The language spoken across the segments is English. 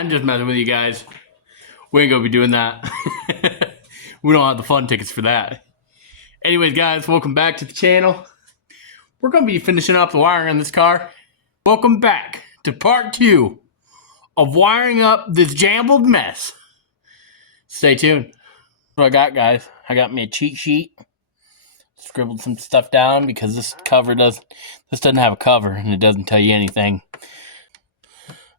I'm just messing with you guys. We ain't gonna be doing that. We don't have the fun tickets for that. Anyways, guys, welcome back to the channel. We're gonna be finishing up the wiring on this car. Welcome back to part 2 of wiring up this jumbled mess. Stay tuned. What I got, guys, I got me a cheat sheet. Scribbled some stuff down because this doesn't have a cover and it doesn't tell you anything.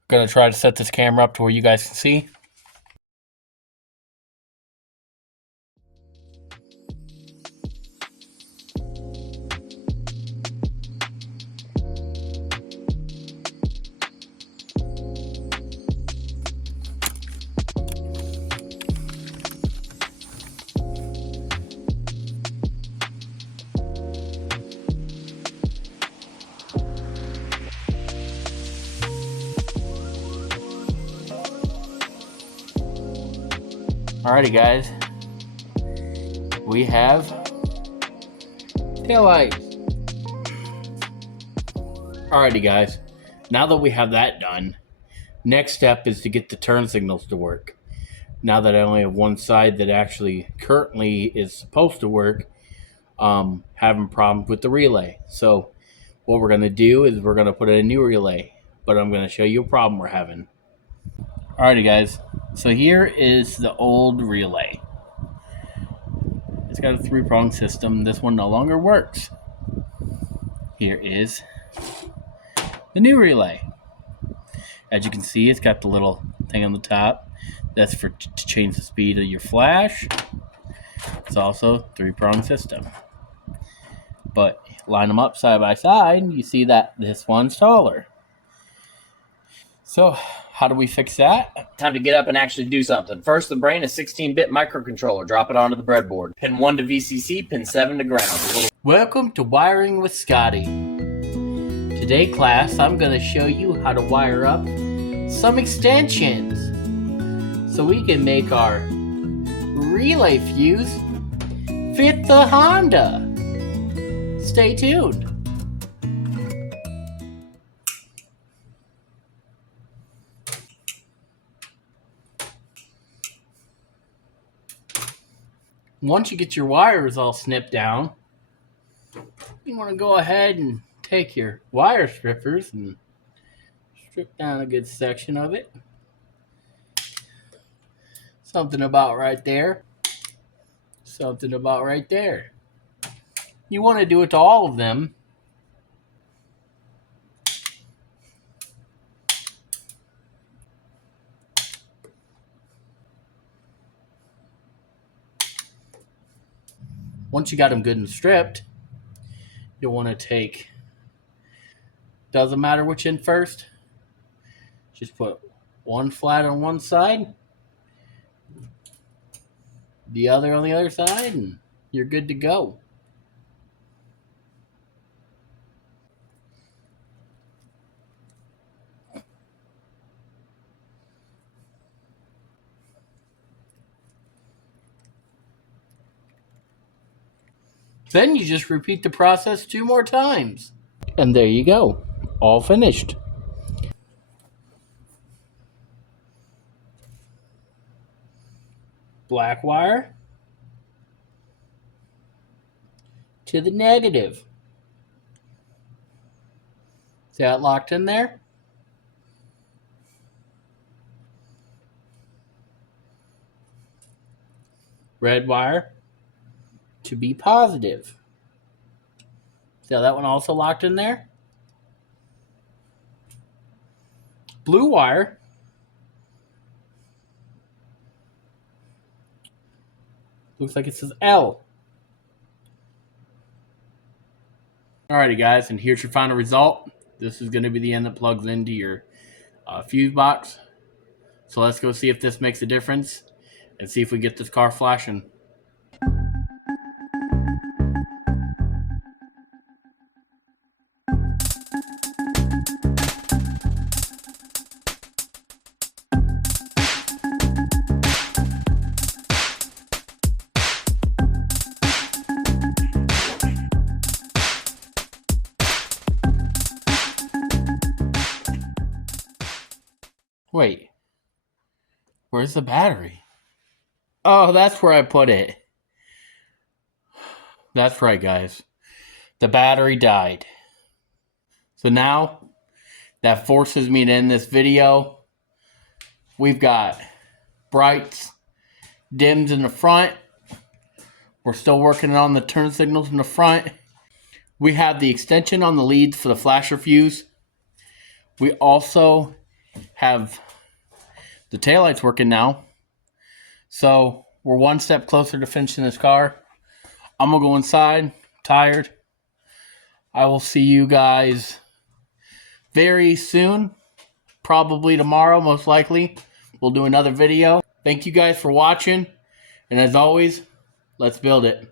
Gonna try to set this camera up to where you guys can see. Alrighty, guys, we have tail lights. Alrighty, guys, now that we have that done, next step is to get the turn signals to work. Now that I only have one side that actually currently is supposed to work, having problems with the relay. So what we're going to do is we're going to put in a new relay, but I'm going to show you a problem we're having. Alrighty, guys, so here is the old relay. It's got a 3-prong system. This one no longer works. Here is the new relay. As you can see, it's got the little thing on the top. That's to change the speed of your flash. It's also a 3-prong system. But line them up side by side, you see that this one's taller. So how do we fix that? Time to get up and actually do something. First, the brain is 16-bit microcontroller. Drop it onto the breadboard. Pin 1 to VCC, pin 7 to ground. Welcome to Wiring with Scotty. Today, class, I'm going to show you how to wire up some extensions so we can make our relay fuse fit the Honda. Stay tuned. Once you get your wires all snipped down, you want to go ahead and take your wire strippers and strip down a good section of it. Something about right there. Something about right there. You want to do it to all of them. Once you got them good and stripped, you'll want to take, doesn't matter which end first, just put one flat on one side, the other on the other side, and you're good to go. Then you just repeat the process 2 more times. And there you go. All finished. Black wire to the negative. See how it locked in there? Red wire to be positive. See how that one also locked in there? Blue wire looks like it says L. Alrighty, guys, and here's your final result. This is going to be the end that plugs into your fuse box. So let's go see if this makes a difference and see if we get this car flashing. Wait, Where's the battery? Oh, that's where I put it. That's right, guys. The battery died. So now, that forces me to end this video. We've got brights, dims in the front. We're still working on the turn signals in the front. We have the extension on the leads for the flasher fuse. We also have the taillights working now. So we're one step closer to finishing this car. I'm going to go inside. Tired. I will see you guys very soon. Probably tomorrow, most likely. We'll do another video. Thank you guys for watching. And as always, let's build it.